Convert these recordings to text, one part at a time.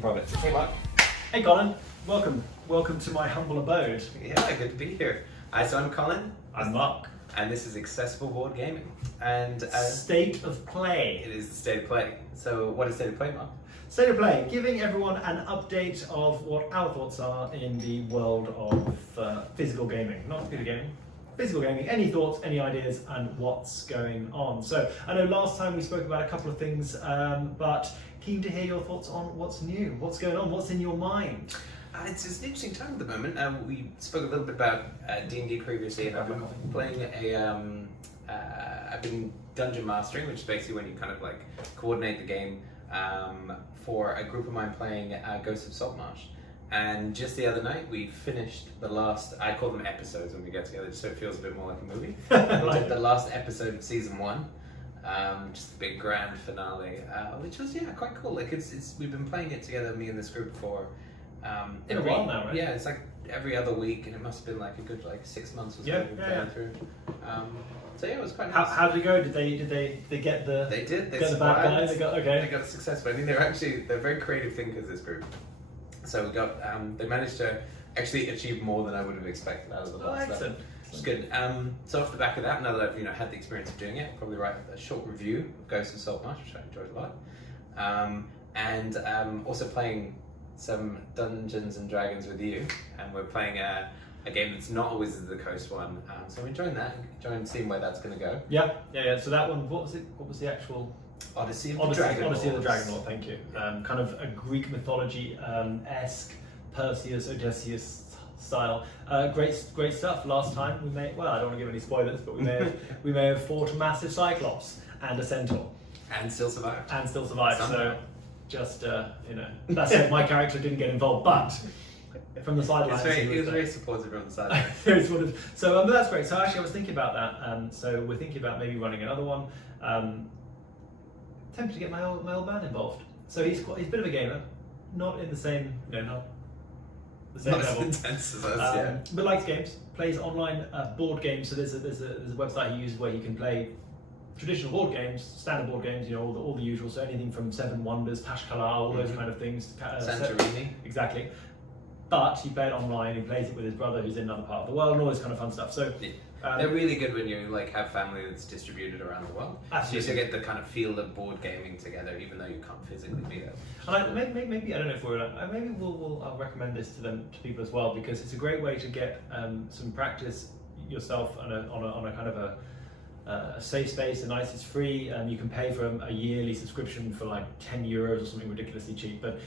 Products. Hey Mark. Hey Colin, welcome to my humble abode. Yeah, good to be here. So I'm Colin. I'm Mark. And this is Accessible Board Gaming. And State of Play. it is the State of Play. So what is State of Play, Mark? State of Play, giving everyone an update of what our thoughts are in the world of physical gaming. Not computer gaming, physical gaming. Any thoughts, any ideas, and what's going on. So I know last time we spoke about a couple of things, but keen to hear your thoughts on what's new, what's going on, what's in your mind. It's an interesting time at the moment. We spoke a little bit about D&D previously, and I've been playing I've been dungeon mastering, which is basically when you kind of like coordinate the game for a group of mine playing Ghosts of Saltmarsh. And just the other night, we finished the last, I call them episodes when we get together, just so it feels a bit more like a movie. We did the last episode of season 1. Just the big grand finale, which was quite cool. Like we've been playing it together, me and this group for in a while now, right? Yeah, it's like every other week, and it must have been like a good 6 months or something through. So yeah, it was quite nice. How did it go? Did they get the They did. They get the bad guys? They got it successful. I mean, they're very creative thinkers, this group. So we got they managed to actually achieve more than I would have expected out of the last stuff. Excellent. It's good. So off the back of that, now that I've had the experience of doing it, I'll probably write a short review of Ghosts of Saltmarsh, which I enjoyed a lot. And also playing some Dungeons and Dragons with you, and we're playing a game that's not always the coast one. So I'm enjoying that, enjoying seeing where that's going to go. Yeah. So that one, what was it? What was the actual? Odyssey of the Dragon Lord. Thank you. Kind of a Greek mythology esque Perseus, Odysseus style. Great stuff. Last time we may, well, I don't want to give any spoilers, but we may have fought a massive Cyclops and a Centaur. And still survived. Somehow. So just that's it. My character didn't get involved, but from the sidelines, he was very supportive from the sidelines. Very supportive. So but that's great. So actually, I was thinking about that. So we're thinking about maybe running another one. Tempted to get my old man involved. So he's a bit of a gamer, not in the same, not the same Not level. as intense as us, but likes games, plays online board games. So there's a website he uses where you can play traditional board games, standard board games. All the usual. So anything from Seven Wonders, Tashkala, all those kind of things. Santorini. Exactly. But he played online. He plays it with his brother, who's in another part of the world, and all this kind of fun stuff. So. They're really good when you have family that's distributed around the world. Absolutely. So you get the kind of feel of board gaming together, even though you can't physically be there. And maybe I don't know if I'll recommend this to people as well, because it's a great way to get some practice yourself on a kind of a safe space. And nice, it's free. You can pay for a yearly subscription for like €10 or something ridiculously cheap. But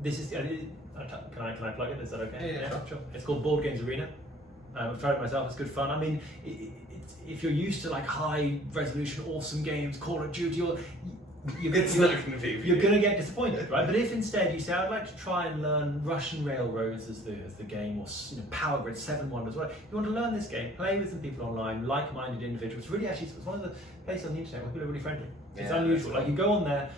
this is can I plug it? Is that okay? Yeah, sure. It's called Board Games Arena. I've tried it myself, it's good fun. I mean, if you're used to like high resolution, awesome games, Call of Duty, you're going to get disappointed, right? But if instead you say, I'd like to try and learn Russian railroads as the game, or Power Grid, Seven Wonders, whatever. You want to learn this game, play with some people online, like-minded individuals. Really, actually, it's one of the places on the internet where people are really friendly. It's unusual. Like you go on there,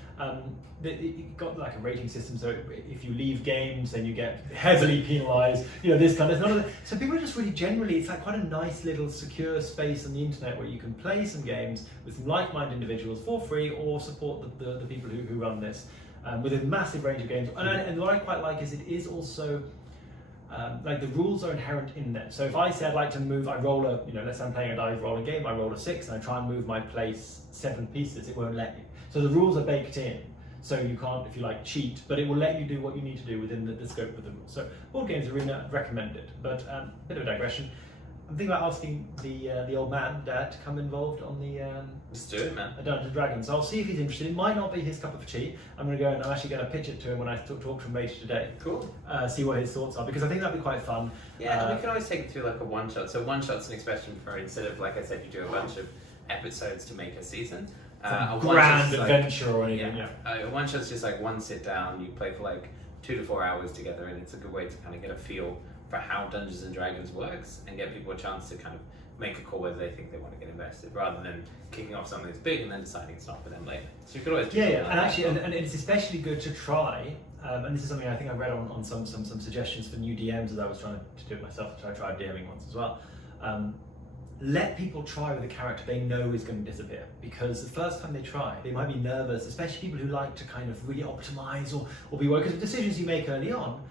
you've got like a rating system. So if you leave games, then you get heavily penalised. This kind of stuff. So people are just really generally. It's like quite a nice little secure space on the internet where you can play some games with some like-minded individuals for free, or support the people who run this with a massive range of games. And what I quite like is it is also. Like the rules are inherent in there. So if I say I'd like to move, I roll let's say I'm playing a dice rolling game, I roll a 6 and I try and move my place 7 pieces, it won't let you. So the rules are baked in. So you can't, if you like, cheat, but it will let you do what you need to do within the scope of the rules. So Board Games Arena, recommended. But bit of a digression. I'm thinking about asking the old man, Dad, to come involved on the Let's do it, man. Dungeons and Dragons. So I'll see if he's interested. It might not be his cup of tea. I'm actually going to pitch it to him when I talk to him later today. Cool. See what his thoughts are, because I think that'd be quite fun. Yeah, we can always take it through like a one shot. So one shot's an expression for, instead of, like I said, you do a bunch of episodes to make a season. A grand adventure or anything. A one shot's just like one sit down. You play for like 2 to 4 hours together, and it's a good way to kind of get a feel for how Dungeons and Dragons works, and get people a chance to kind of make a call whether they think they want to get invested, rather than kicking off something that's big and then deciding it's not for them later. So you could always do and actually, and it's especially good to try. And this is something I think I read on some suggestions for new DMs as I was trying to do it myself. I tried DMing once as well. let people try with a character they know is going to disappear, because the first time they try, they might be nervous, especially people who like to kind of really optimize or be worried, because the decisions you make early on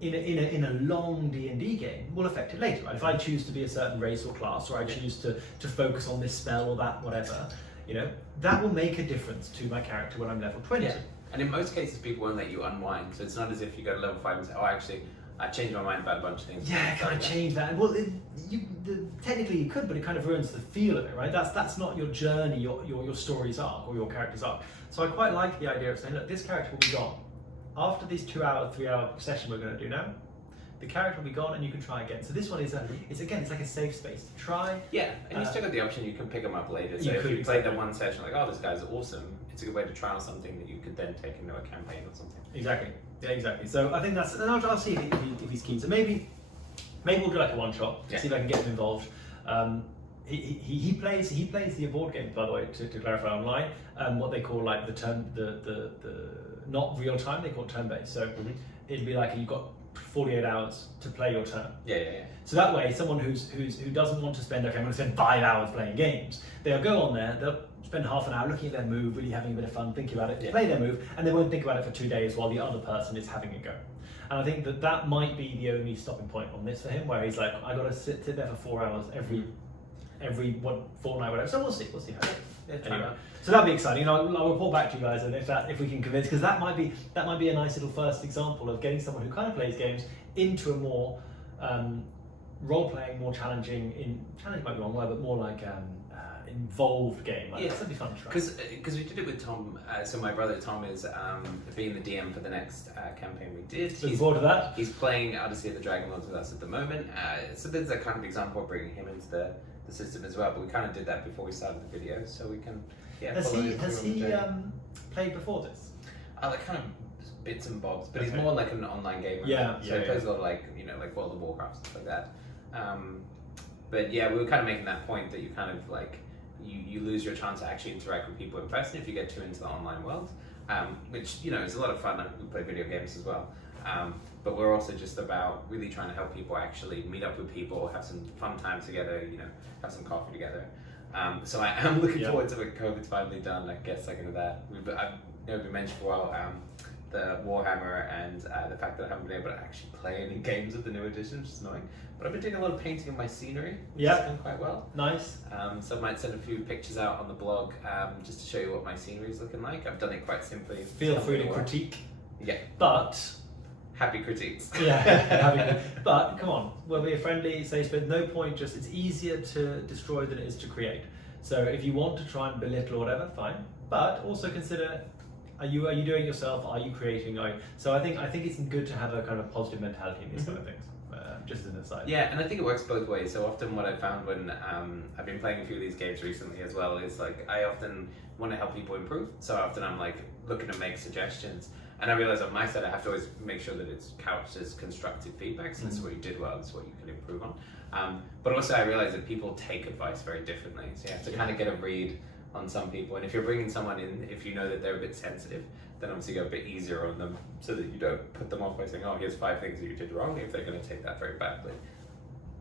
in a long D&D game will affect it later, right? If I choose to be a certain race or class, or I choose to focus on this spell or that, whatever, you know, that will make a difference to my character when I'm level 20. Yeah. And in most cases, people won't let you unwind, so it's not as if you go to level 5 and say, oh, actually, I changed my mind about a bunch of things. Yeah, can I change that? Well, technically you could, but it kind of ruins the feel of it, right? That's not your journey, your story's arc or your character's arc. So I quite like the idea of saying, look, this character will be gone. After this 2-hour, 3-hour session we're going to do now, the character will be gone and you can try again. So this one is it's like a safe space to try. Yeah, and you still got the option, you can pick them up later. So if you played the one session, like, oh, this guy's awesome, it's a good way to trial something that you could then take into a campaign or something. Exactly. Yeah, exactly. So I think that's, and I'll see if he's keen. So maybe we'll do like a one shot. See if I can get him involved. He plays the board game, by the way, to clarify, online. What they call like the not real time. They call it turn based. So it'd be like you've got 48 hours to play your turn. Yeah. So that way, someone who doesn't want to spend, okay, I'm going to spend 5 hours playing games, they'll go on there, they'll spend half an hour looking at their move, really having a bit of fun, thinking about it, play their move, and they won't think about it for 2 days while the other person is having a go. And I think that might be the only stopping point on this for him, where he's like, I got to sit there for 4 hours every fortnight, whatever. So we'll see how it goes. Anyway, so that'll be exciting. And I'll report back to you guys, and if we can convince, because that might be a nice little first example of getting someone who kind of plays games into a more role-playing, more challenging might be the wrong word, but more like involved game. Like, that'd be fun to try. Because we did it with Tom. So my brother Tom is being the DM for the next campaign we did. Looking forward to that. He's playing Odyssey of the Dragonlords with us at the moment. So there's a kind of example of bringing him into the system as well. But we kind of did that before we started the video, so we can. Has he played before this? Like kind of bits and bobs, but he's more like an online gamer. So he plays a lot of like World of Warcraft, stuff like that. But yeah, we were kind of making that point that you kind of like you lose your chance to actually interact with people in person if you get too into the online world, which is a lot of fun. We play video games as well, but we're also just about really trying to help people actually meet up with people, have some fun time together, have some coffee together. So I am looking forward to when COVID's finally done. I guess like into that. I've been mentioned for a while the Warhammer and the fact that I haven't been able to actually play any games of the new edition, which is annoying. But I've been doing a lot of painting of my scenery, which has done quite well. Nice. So I might send a few pictures out on the blog just to show you what my scenery is looking like. I've done it quite simply. Feel free to critique. Yeah. But happy critiques. But come on, we'll be a friendly, safe space. No point. It's easier to destroy than it is to create. So if you want to try and belittle or whatever, fine. But also consider. Are you doing it yourself? Are you creating? So I think it's good to have a kind of positive mentality in these kind of things, just as an aside. Yeah, and I think it works both ways. So often what I've found when I've been playing a few of these games recently as well is like I often want to help people improve. So often I'm like looking to make suggestions, and I realize on my side I have to always make sure that it's couched as constructive feedback. So this is what you did well, this is what you can improve on. But also I realize that people take advice very differently. So you have to kind of get a read on some people, and if you're bringing someone in, if you know that they're a bit sensitive, then obviously go a bit easier on them so that you don't put them off by saying, oh, here's 5 things that you did wrong, if they're going to take that very badly.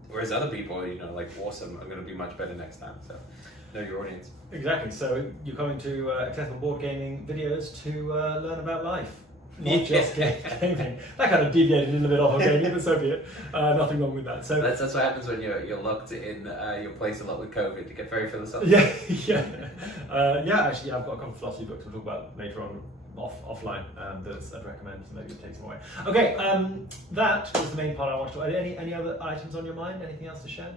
Whereas other people, like, awesome, I'm going to be much better next time. So know your audience. Exactly. So you're coming to accessible board gaming videos to learn about life, not just gaming. That kind of deviated a little bit off of gaming, but so be it. Nothing wrong with that. So that's what happens when you're locked in your place a lot with COVID. You get very philosophical. Actually, I've got a couple of philosophy books we'll talk about later on offline that I'd recommend. So maybe it takes them away. Okay, that was the main part I wanted to. Any other items on your mind? Anything else to share?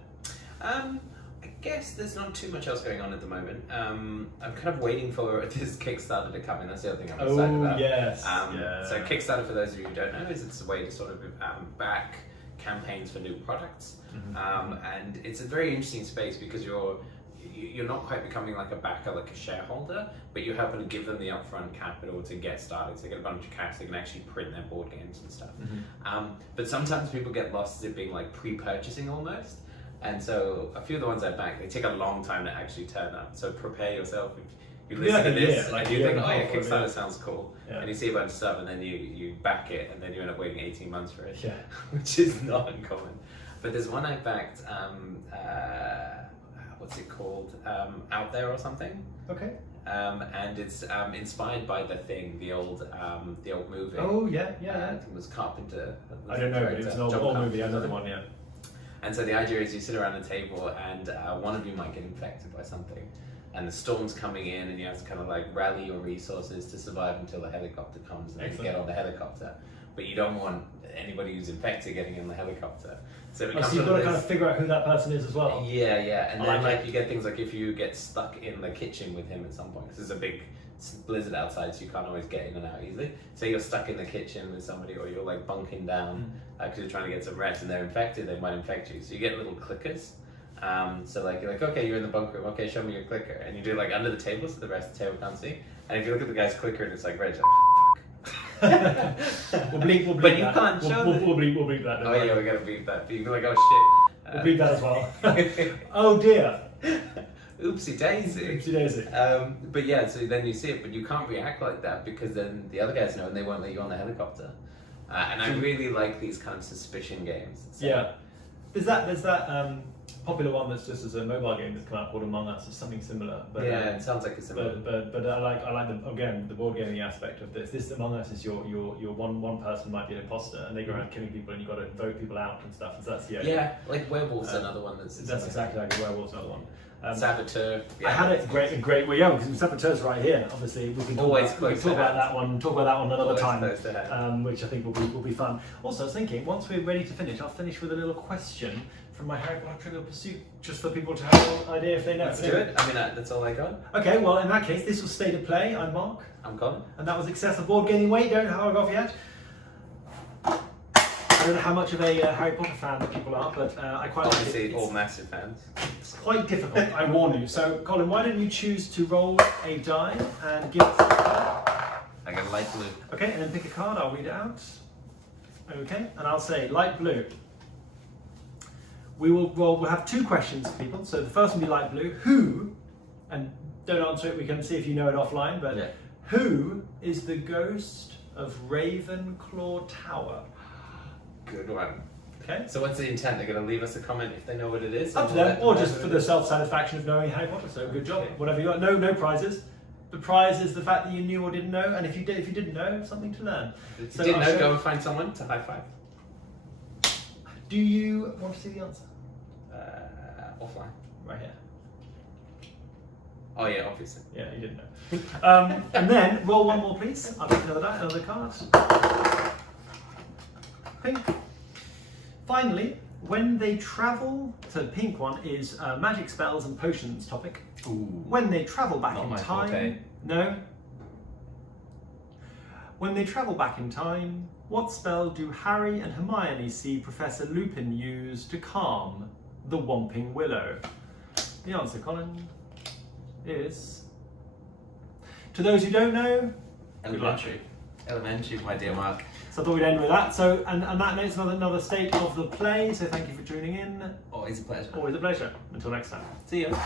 I guess there's not too much else going on at the moment. I'm kind of waiting for this Kickstarter to come in. That's the other thing I'm excited about. Yes. So Kickstarter, for those of you who don't know, it's a way to sort of back campaigns for new products. And it's a very interesting space because you're not quite becoming like a backer, like a shareholder, but you're helping to give them the upfront capital to get started. So they get a bunch of cash, they can actually print their board games and stuff. But sometimes people get lost as it being like pre-purchasing almost. And so a few of the ones I back, they take a long time to actually turn up. So prepare yourself. If you listen to this and you think, oh yeah, Kickstarter sounds cool. And you see a bunch of stuff and then you back it and then you end up waiting 18 months for it, which is not uncommon. But there's one I backed, what's it called? Out There or something. Okay. And it's inspired by The Thing, the old movie. Oh yeah. I think it was Carpenter. I don't know, but it's an old movie. Another one, yeah. And so the idea is you sit around a table and one of you might get infected by something, and the storm's coming in, and you have to kind of like rally your resources to survive until the helicopter comes and then you get on the helicopter. But you don't want anybody who's infected getting in the helicopter. So it becomes you've got to kind of figure out who that person is as well. Yeah. And then like you get things like if you get stuck in the kitchen with him at some point, because there's a big blizzard outside, so you can't always get in and out easily. So you're stuck in the kitchen with somebody, or you're like bunking down because you're trying to get some rest, and they're infected, they might infect you. So you get little clickers. So like you're like, okay, you're in the bunk room, okay, show me your clicker, and you do it like under the table so the rest of the table can't see. And if you look at the guy's clicker and it's like red, you're like, We'll bleep but you that. can't show we'll bleep that. Oh yeah, we gotta beep that. But you can be like, oh shit. We'll bleep that as well. Oh dear. Oopsie daisy. Oopsie daisy. But yeah, so then you see it, but you can't react like that because then the other guys know and they won't let you on the helicopter. And I really like these kind of suspicion games. So. Yeah. There's that popular one that's just as a mobile game that's come out called Among Us, or something similar. But, yeah, it sounds like a similar. But I like the board gaming aspect of this. This Among Us is your one person might be an imposter and they go around killing people and you've got to vote people out and stuff. So that's the idea. Yeah, like Werewolves, another one that's exactly like Werewolves, another one. Saboteur. Yeah, I had it great. Well, yeah, because Saboteur's right here. Obviously, we can talk about that one. Talk about that one another time, which I think will be fun. Also, I was thinking once we're ready to finish, I'll finish with a little question from my Harry Potter Trivial Pursuit, just for people to have an idea if they know. Let's do it. I mean, that's all I got. Okay, well, in that case, this was State of Play. I'm Mark. I'm Colin. And that was Excessive Board Gaming. Wait, don't hog off yet. I don't know how much of a Harry Potter fan people are, but I quite like it. Obviously, all massive fans. It's quite difficult, I warn you. So, Colin, why don't you choose to roll a die and give us a card? I got light blue. Okay, and then pick a card. I'll read it out. Okay, and I'll say light blue. We'll have two questions for people. So the first one will be light blue. Who, and don't answer it, we can see if you know it offline, but who is the ghost of Ravenclaw Tower? Good one. Okay. So what's the intent? They're going to leave us a comment if they know what it is? Up to them, or just for the self-satisfaction of knowing Harry Potter. So good job. Whatever you got. No prizes. The prize is the fact that you knew or didn't know, and if you didn't know, something to learn. If you didn't know, go and find someone to high five. Do you want to see the answer? Offline. Right here. Oh yeah, obviously. Yeah, you didn't know. And then roll one more, please. I'll take another card. Pink. Finally, when they travel, so the pink one is magic spells and potions topic. Ooh. When they travel back Not in my time, forte. no. When they travel back in time, what spell do Harry and Hermione see Professor Lupin use to calm the Whomping Willow? The answer, Colin, is, to those who don't know, Elementary. Elementary, my dear Mark. So I thought we'd end with that. So, and that notes another state of the play. So thank you for tuning in. Always a pleasure. Always a pleasure. Until next time. See you.